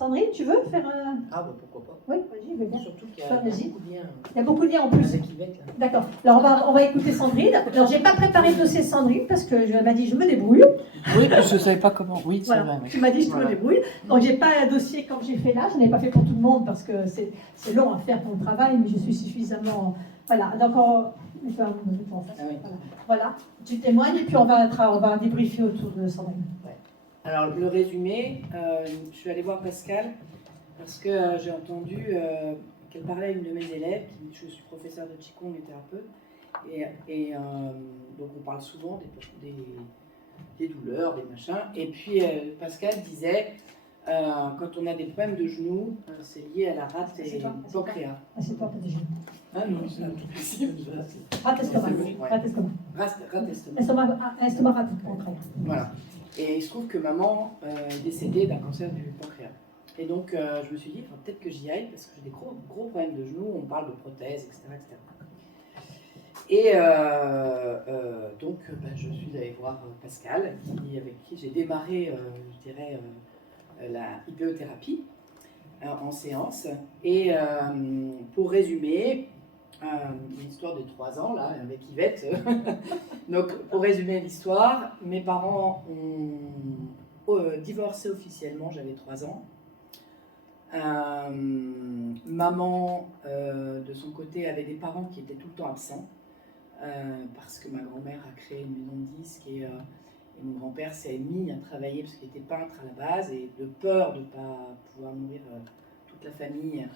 Sandrine, tu veux faire un... Ah bah pourquoi pas. Oui, vas-y, je veux bien. Surtout qu'il y Toi, a vas-y. beaucoup de liens Il y a beaucoup de liens en plus. avec Yvette. Là. D'accord. Alors, on va écouter Sandrine. Alors, j'ai pas préparé le dossier de Sandrine parce que je m'a dit je me débrouille. Oui, parce que je ne savais pas comment. Oui, c'est Voilà. vrai. Oui. Tu m'as dit je me débrouille. Donc, j'ai pas un dossier comme j'ai fait là. Je n'ai pas fait pour tout le monde parce que c'est long à faire pour le travail, mais je suis suffisamment... Voilà. Donc, Ah oui. voilà. Tu témoignes et puis on va débriefer autour de Sandrine. Ouais. Alors, le résumé, je suis allée voir Pascal parce que j'ai entendu qu'elle parlait à une de mes élèves, je suis professeure de Qigong et thérapeute, et donc on parle souvent des douleurs, des machins, et puis Pascal disait, quand on a des problèmes de genoux, c'est lié à la rate et pancréas. Assieds-toi, pas déjà. Ah non, c'est un tout petit. Rate estomac. Rate estomac. Estomac rate pancréas. Voilà. Et il se trouve que maman est décédée d'un cancer du pancréas. Et donc, je me suis dit, peut-être que j'y aille, parce que j'ai des gros problèmes de genoux, on parle de prothèses, etc. Et donc, je suis allée voir Pascal, avec qui j'ai démarré, je dirais, la hypnothérapie en séance. Et pour résumer, l'histoire de 3 ans, là, avec Yvette. Donc, pour résumer l'histoire, mes parents ont divorcé officiellement, j'avais 3 ans. Maman, de son côté, avait des parents qui étaient tout le temps absents, parce que ma grand-mère a créé une maison de disques et mon grand-père s'est mis à travailler parce qu'il était peintre à la base, et de peur de ne pas pouvoir nourrir toute la famille,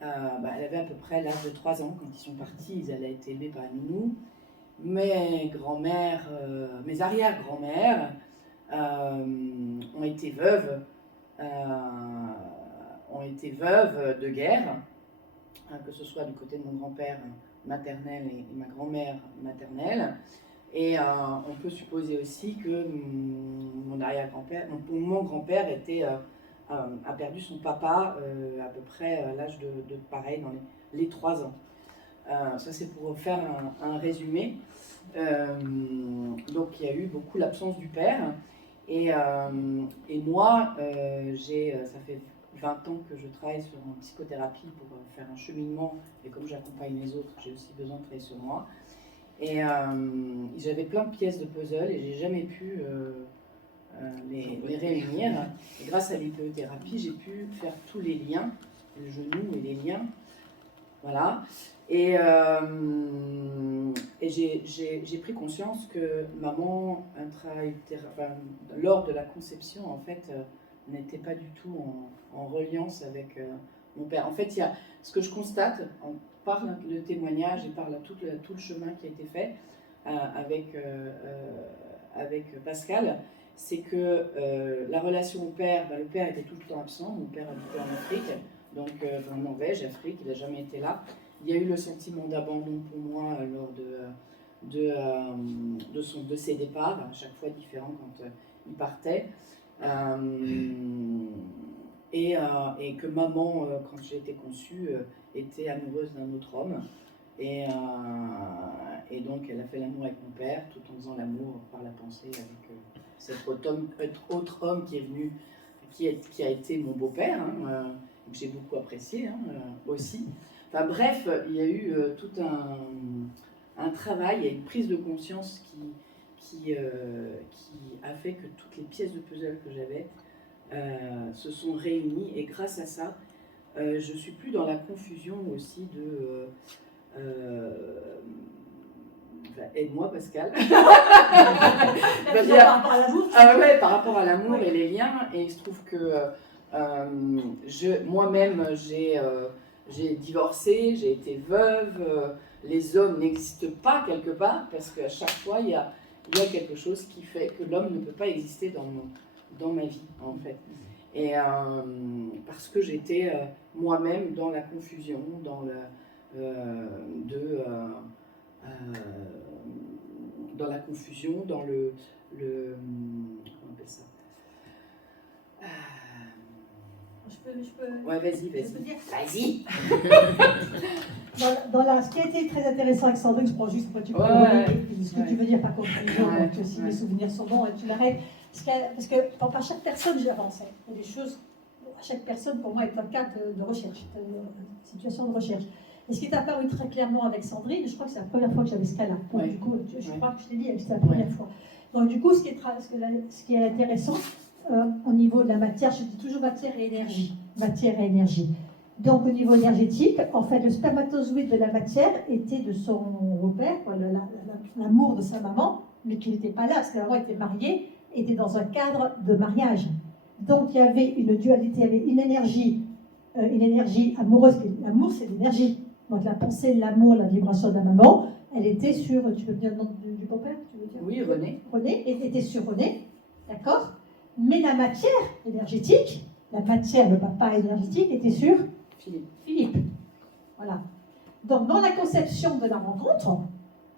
elle avait à peu près l'âge de 3 ans quand ils sont partis. Elle a été élevée par une nounou. Mes grand-mères, mes arrière-grand-mères ont été veuves de guerre, que ce soit du côté de mon grand-père maternel et ma grand-mère maternelle. Et on peut supposer aussi que mon arrière-grand-père, mon grand-père a perdu son papa à peu près à l'âge de pareil, dans les 3 ans. Ça, c'est pour faire un résumé. Donc, il y a eu beaucoup l'absence du père. Et moi, ça fait 20 ans que je travaille sur une psychothérapie pour faire un cheminement. Et comme j'accompagne les autres, j'ai aussi besoin de travailler sur moi. Et j'avais plein de pièces de puzzle et j'ai jamais pu les réunir. Et grâce à l'hypnothérapie, j'ai pu faire tous les liens, le genou et les liens. Voilà. Et j'ai pris conscience que maman, lors de la conception, en fait, n'était pas du tout en reliance avec mon père. En fait, il y a ce que je constate par le témoignage et par tout le chemin qui a été fait avec Pascal, c'est que la relation au père, le père était tout le temps absent. Mon père habitait en Afrique, donc en Norvège, Afrique, il n'a jamais été là. Il y a eu le sentiment d'abandon pour moi lors de ses départs, à chaque fois différent quand il partait. Et que maman, quand j'ai été conçue, était amoureuse d'un autre homme. Et donc elle a fait l'amour avec mon père, tout en faisant l'amour par la pensée avec cet autre homme qui est venu, qui a été mon beau-père, que j'ai beaucoup apprécié aussi. Enfin bref, il y a eu tout un travail, il y a une prise de conscience qui a fait que toutes les pièces de puzzle que j'avais se sont réunies, et grâce à ça, je ne suis plus dans la confusion aussi de... aide-moi Pascal. Par rapport à l'amour. Ouais, par rapport à l'amour et les liens, et il se trouve que moi-même j'ai divorcé, j'ai été veuve, les hommes n'existent pas quelque part, parce qu'à chaque fois il y a quelque chose qui fait que l'homme ne peut pas exister dans ma vie, en fait. Et parce que j'étais moi-même dans la confusion, dans la confusion, dans le comment on appelle ça? Je peux... Ouais, vas-y. Vas-y. Ce qui a été très intéressant avec Sandrine, je prends juste pour que tu peux ce que tu veux dire par confusion, donc aussi mes souvenirs sont bons, et tu m'arrêtes. Parce que pas chaque personne, j'avance. Il y a des choses, chaque personne, pour moi, est un cas de recherche, de situation de recherche. Et ce qui est apparu très clairement avec Sandrine, je crois que c'est la première fois que j'avais ce cas-là. Donc, du coup, je crois que je l'ai dit, c'était la première fois. Donc, du coup, ce qui est intéressant, au niveau de la matière, je dis toujours matière et énergie. Matière et énergie. Donc, au niveau énergétique, en fait, le spermatozoïde de la matière était de son beau-père, l'amour de sa maman, mais qui n'était pas là, parce que la maman était mariée, était dans un cadre de mariage. Donc, il y avait une dualité, il y avait une énergie amoureuse. L'amour, c'est l'énergie. Donc, la pensée, l'amour, la vibration de la maman, elle était sur, tu veux dire le nom du beau-père, tu veux dire? Oui, René. René, était sur René, d'accord? Mais la matière énergétique, la matière, le papa énergétique, était sur Philippe. Voilà. Donc, dans la conception de la rencontre,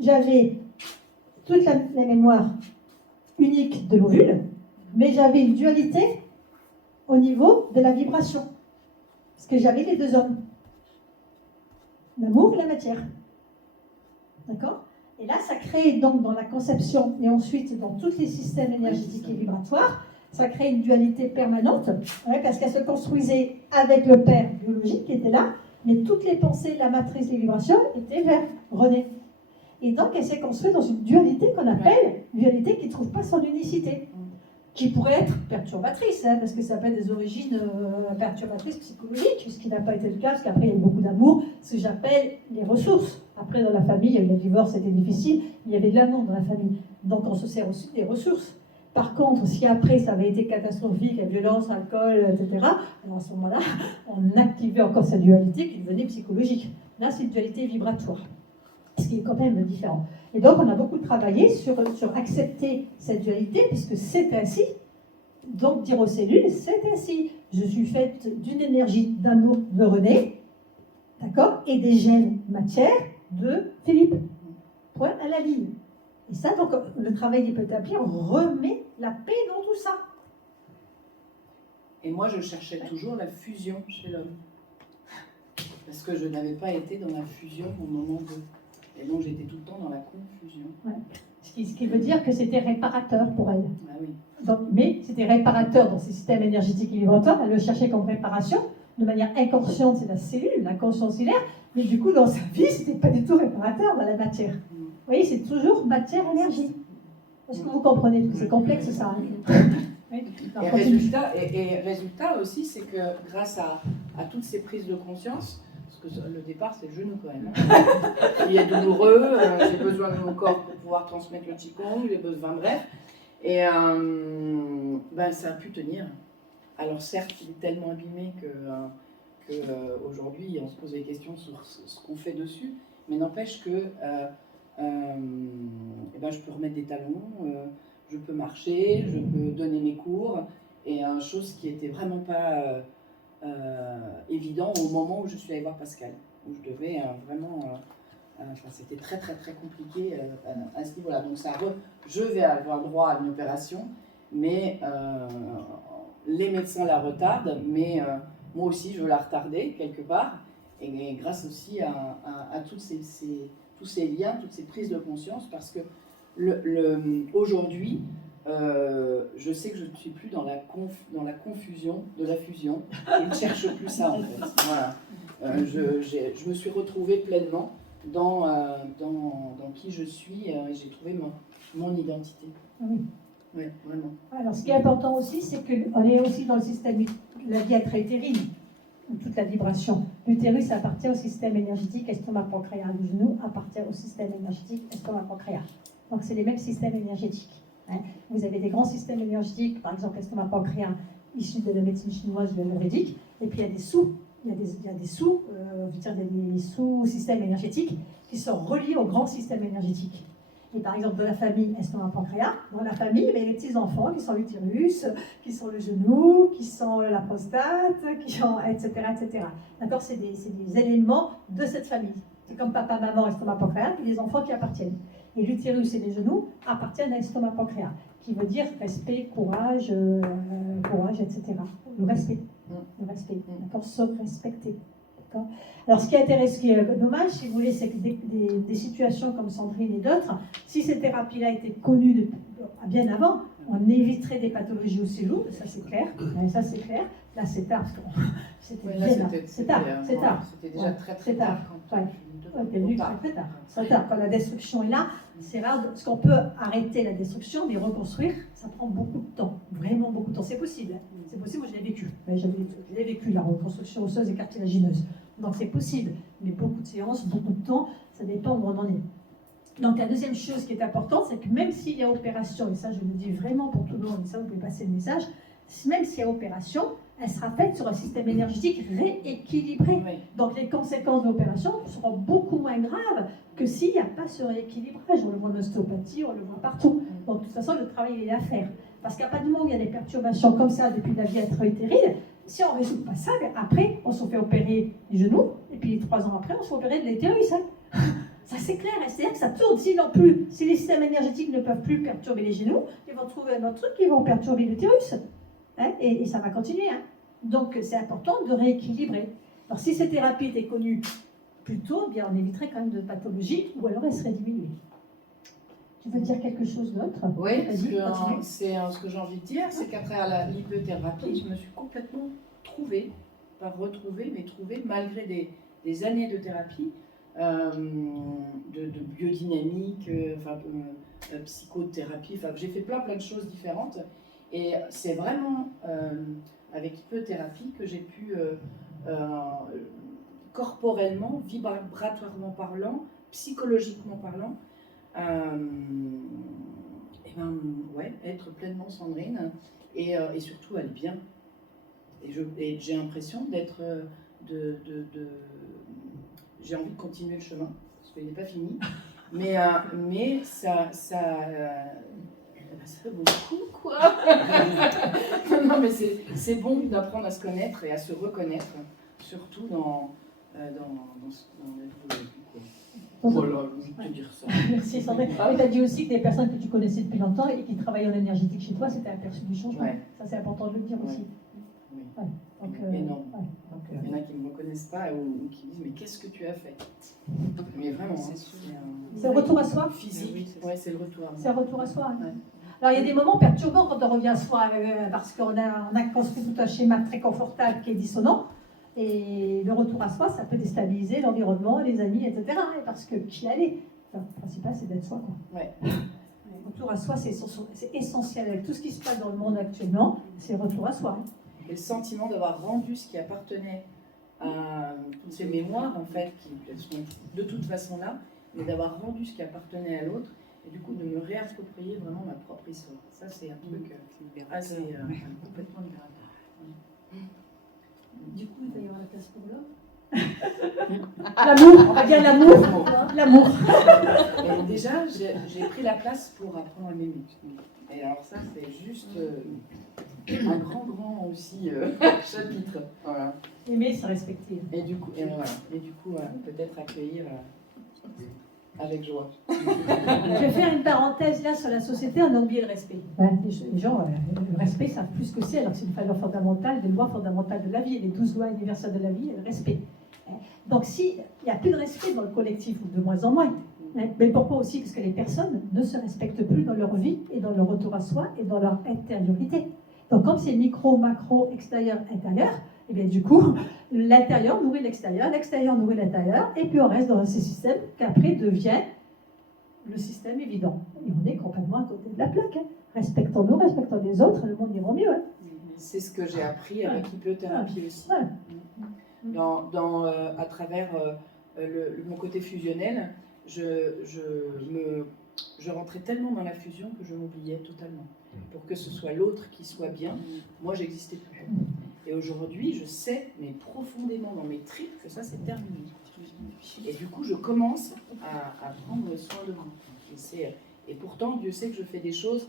j'avais toute la mémoire unique de l'ovule, mais j'avais une dualité au niveau de la vibration. Parce que j'avais les deux hommes. L'amour et la matière. D'accord? Et là, ça crée donc dans la conception et ensuite dans tous les systèmes énergétiques et vibratoires, ça crée une dualité permanente, parce qu'elle se construisait avec le père biologique qui était là, mais toutes les pensées, la matrice, les vibrations étaient vers René. Et donc, elle s'est construite dans une dualité qu'on appelle dualité qui ne trouve pas son unicité, qui pourrait être perturbatrice, parce que ça peut être des origines perturbatrices psychologiques, ce qui n'a pas été le cas, parce qu'après, il y a eu beaucoup d'amour, ce que j'appelle les ressources. Après, dans la famille, il y a eu le divorce, c'était difficile, il y avait de l'amour dans la famille. Donc, on se sert aussi des ressources. Par contre, si après ça avait été catastrophique, la violence, l'alcool, etc., alors à ce moment-là, on activait encore cette dualité qui devenait psychologique. Là, c'est une dualité vibratoire, ce qui est quand même différent. Et donc, on a beaucoup travaillé sur accepter cette dualité, puisque c'est ainsi. Donc, dire aux cellules, c'est ainsi. Je suis faite d'une énergie d'amour de René, d'accord, et des gènes matière de Philippe. Point à la ligne. Et ça, donc, le travail des petit à petit, on remet la paix dans tout ça. Et moi, je cherchais toujours la fusion chez l'homme. Parce que je n'avais pas été dans la fusion au moment de... Et donc, j'étais tout le temps dans la confusion. Ouais. Ce qui veut dire que c'était réparateur pour elle. Ah oui. Donc, mais c'était réparateur dans ses systèmes énergétiques et vibratoires. Elle le cherchait comme réparation. De manière inconsciente, c'est la cellule, la conscience cellulaire. Mais du coup, dans sa vie, c'était pas du tout réparateur dans la matière. Vous voyez, c'est toujours matière-énergie. Est-ce que vous comprenez? Parce que c'est complexe, ça. Oui. Et résultat aussi, c'est que grâce à toutes ces prises de conscience, parce que le départ, c'est le genou quand même. Il est douloureux, j'ai besoin de mon corps pour pouvoir transmettre le qigong, j'ai besoin, bref. Et ça a pu tenir. Alors certes, il est tellement abîmé que aujourd'hui, on se pose des questions sur ce qu'on fait dessus, mais n'empêche que je peux remettre des talons, je peux marcher, je peux donner mes cours, et chose qui n'était vraiment pas évident au moment où je suis allée voir Pascal, où je devais vraiment... c'était très très très compliqué à ce niveau-là. Donc je vais avoir droit à une opération, mais les médecins la retardent, mais moi aussi je veux la retarder quelque part, et grâce aussi à tous ces liens, toutes ces prises de conscience, parce que aujourd'hui, je sais que je ne suis plus dans la confusion de la fusion, et ne cherche plus ça en fait. Voilà. Je me suis retrouvée pleinement dans qui je suis, et j'ai trouvé mon identité. Oui. Oui, vraiment. Alors, ce qui est important aussi, c'est qu'on est aussi dans le système, la vie intra-utérine, toute la vibration. L'utérus appartient au système énergétique estomac-pancréas. Le genou appartient au système énergétique estomac-pancréas. Donc, c'est les mêmes systèmes énergétiques. Vous avez des grands systèmes énergétiques, par exemple estomac-pancréas, issus de la médecine chinoise de l'ayurvédique, et puis il y a des sous-systèmes énergétiques qui sont reliés au grand système énergétique. Et par exemple, dans la famille estomac-pancréas, dans la famille, il y a les petits-enfants qui sont l'utérus, qui sont le genou, qui sont la prostate, etc. etc. D'accord? C'est des éléments de cette famille. C'est comme papa, maman, estomac-pancréas, puis les enfants qui appartiennent. Et l'utérus et les genoux appartiennent à l'estomac-pancréas, qui veut dire respect, courage, etc. Le respect. D'accord? Se respecter. D'accord? Alors, ce qui est dommage, si vous voulez, c'est que des situations comme Sandrine et d'autres, si ces thérapies-là étaient connues bien avant, on éviterait des pathologies aussi lourdes, ça c'est clair. Ça c'est clair. Là c'est tard parce que c'était Ouais, là, bien là. c'était- C'est tard, c'est ouais, tard. C'était déjà Ouais, très c'est très tard. tard quand Ouais. je T'es venu très très tard. C'est tard. Quand la destruction est là, c'est rare. Parce qu'on peut arrêter la destruction, mais reconstruire, ça prend beaucoup de temps. Vraiment beaucoup de temps. C'est possible. Hein. C'est possible, moi je l'ai vécu. Ouais, je l'ai vécu, la reconstruction osseuse et cartilagineuse. Donc c'est possible. Mais beaucoup de séances, beaucoup de temps, ça dépend où on en est. Donc la deuxième chose qui est importante, c'est que même s'il y a opération, et ça je le dis vraiment pour tout le monde, et ça vous pouvez passer le message, même s'il y a opération, elle sera faite sur un système énergétique rééquilibré. Oui. Donc les conséquences de l'opération seront beaucoup moins graves que s'il n'y a pas ce rééquilibrage. On le voit en ostéopathie, on le voit partout. Donc de toute façon, le travail il est à faire. Parce qu'à partir du moment où il y a des perturbations comme ça depuis la vie intra-utérine, si on ne résout pas ça, après on se fait opérer du genou, et puis 3 ans après, on se fait opérer de l'utérus. Hein. Ça c'est clair, c'est-à-dire que ça tourne. Si les systèmes énergétiques ne peuvent plus perturber les genoux, ils vont trouver un autre truc qui va perturber l'utérus. Hein, et ça va continuer. Hein. Donc c'est important de rééquilibrer. Alors si ces thérapies étaient connues plus tôt, eh bien, on éviterait quand même de pathologies, ou alors elles seraient diminuées. Tu veux dire quelque chose d'autre? Oui, Vas-y, continue. c'est ce que j'ai envie de dire, c'est qu'à travers l'hypnothérapie, je me suis complètement trouvée, pas retrouvée, mais trouvée, malgré des années de thérapie, de biodynamique, psychothérapie, enfin, j'ai fait plein de choses différentes. Et c'est vraiment avec hypnothérapie que j'ai pu, corporellement, vibratoirement parlant, psychologiquement parlant, être pleinement Sandrine et surtout aller bien. Et j'ai l'impression d'être j'ai envie de continuer le chemin parce qu'il n'est pas fini, mais ça fait beaucoup quoi. Non mais c'est bon d'apprendre à se connaître et à se reconnaître, surtout dans la vie. Voilà, je vais te dire ça. Merci Sandrine. Et tu as dit aussi que des personnes que tu connaissais depuis longtemps et qui travaillaient en énergétique chez toi, c'était aperçu du changement. Ouais. Ça c'est important de le dire aussi. Oui. Ouais. Donc, énorme. Ouais. Donc, il y en a qui ne me reconnaissent pas ou qui disent mais qu'est-ce que tu as fait? Mais vraiment, c'est le retour à soi. Physique, c'est le retour à moi. C'est un retour à soi. Hein. Ouais. Alors il y a des moments perturbants quand on revient à soi, parce qu'on a construit tout un schéma très confortable qui est dissonant. Et le retour à soi, ça peut déstabiliser l'environnement, les amis, etc. Parce que qui aller? Enfin, le principal, c'est d'être soi. Quoi. Ouais. Le retour à soi, c'est essentiel. Avec tout ce qui se passe dans le monde actuellement, c'est le retour à soi. Hein. Et le sentiment d'avoir rendu ce qui appartenait à toutes ces mémoires, en fait, qui sont de toute façon là, mais d'avoir rendu ce qui appartenait à l'autre, et du coup de me réapproprier vraiment ma propre histoire. Ça, c'est un truc assez complètement libérateur. Du coup, il va y avoir la place pour l'homme. L'amour, on va dire l'amour. L'amour. Et déjà, j'ai pris la place pour apprendre à m'aimer. Et alors ça, c'est juste un grand aussi chapitre. Voilà. Aimer, c'est respecter. Et du coup, peut-être accueillir avec joie. Je vais faire une parenthèse là sur la société, on a oublié le respect. Les gens, le respect, savent plus ce que c'est, alors que c'est une valeur fondamentale, des lois fondamentales de la vie, les 12 lois universelles de la vie, et le respect. Donc s'il n'y a plus de respect dans le collectif, ou de moins en moins, mais pourquoi aussi? Parce que les personnes ne se respectent plus dans leur vie, et dans leur retour à soi, et dans leur intériorité. Donc comme c'est micro, macro, extérieur, intérieur, et bien du coup, l'intérieur nourrit l'extérieur nourrit l'intérieur, et puis on reste dans ces systèmes qui après devient le système évident. Et on est complètement à côté de la plaque. Hein. Respectons-nous, respectons les autres, le monde ira mieux. Hein. C'est ce que j'ai appris avec l'hypnothérapie aussi. Ouais. À travers mon côté fusionnel, je rentrais tellement dans la fusion que je m'oubliais totalement. Pour que ce soit l'autre qui soit bien, moi j'existais plus. Et aujourd'hui, je sais, mais profondément dans mes tripes, que ça c'est terminé. Et du coup, je commence à prendre soin de moi. Et pourtant, Dieu sait que je fais des choses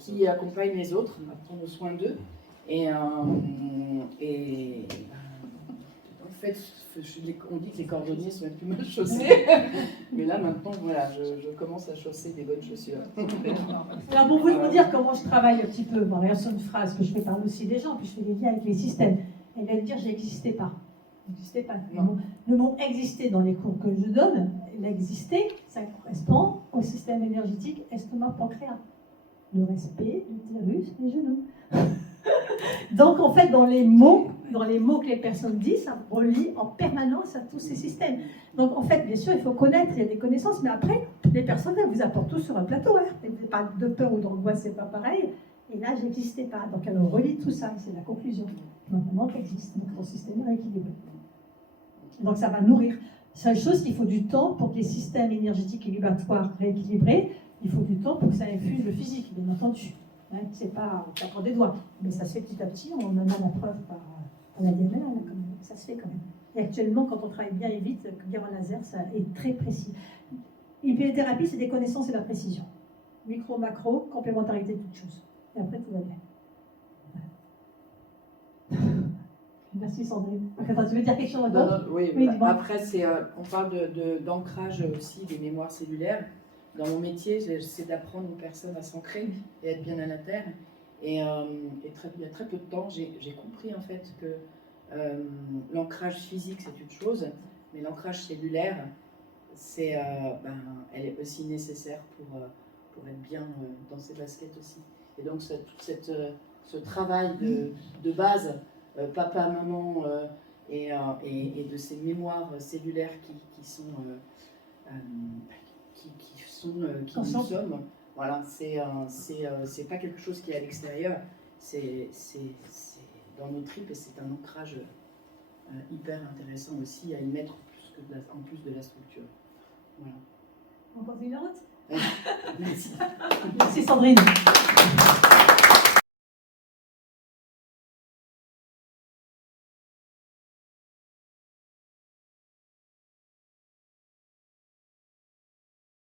qui accompagnent les autres, à prendre soin d'eux. Et en fait, on dit que les cordonniers sont les plus mal chaussés. Mais là, maintenant, voilà, je commence à chausser des bonnes chaussures. Alors, pour vous dire comment je travaille un petit peu, bon, regarde sur une phrase que je fais parler aussi des gens, puis je fais des liens avec les systèmes. Elle vient de dire j'existais pas. N'existait pas. Le mot exister dans les cours que je donne, l'exister, ça correspond au système énergétique estomac-pancréas. le respect, l'utérus, les genoux. Donc, en fait, dans les mots que les personnes disent, ça relie en permanence à tous ces systèmes. Donc, en fait, bien sûr, il faut connaître, il y a des connaissances, mais après, les personnes, elles vous apportent tout sur un plateau. Hein. Elles ne pas de peur ou d'angoisse, c'est pas pareil. Et là, j'existais pas. Donc, elle relie tout ça, c'est la conclusion. Maintenant, tu existes, donc ton système est rééquilibré. Donc, ça va nourrir. Seule chose qu'il faut du temps pour que les systèmes énergétiques et vibratoires rééquilibrés, il faut du temps pour que ça infuse le physique, bien entendu. Hein, c'est pas on tape des doigts, mais ça se fait petit à petit, on en a la preuve par l'ADMR, ça se fait quand même. Et actuellement, quand on travaille bien et vite, bien en laser, ça est très précis. L'hypnothérapie, c'est des connaissances et de la précision. Micro, macro, complémentarité de toutes choses. Et après, tout va bien. Merci Sandrine. Attends, tu veux dire quelque chose d'autre? Oui, Oui, après, on parle d'ancrage aussi des mémoires cellulaires. Dans mon métier, j'essaie d'apprendre aux personnes à s'ancrer et être bien à la terre. Et il y a très peu de temps, j'ai compris en fait que l'ancrage physique, c'est une chose, mais l'ancrage cellulaire, elle est aussi nécessaire pour être bien dans ses baskets aussi. Et donc, ce travail de base, papa, maman, et de ces mémoires cellulaires qui nous sommes, voilà, c'est pas quelque chose qui est à l'extérieur, c'est dans nos tripes et c'est un ancrage hyper intéressant aussi à y mettre en plus de la structure. Voilà. On continue la route. Merci. Merci Sandrine.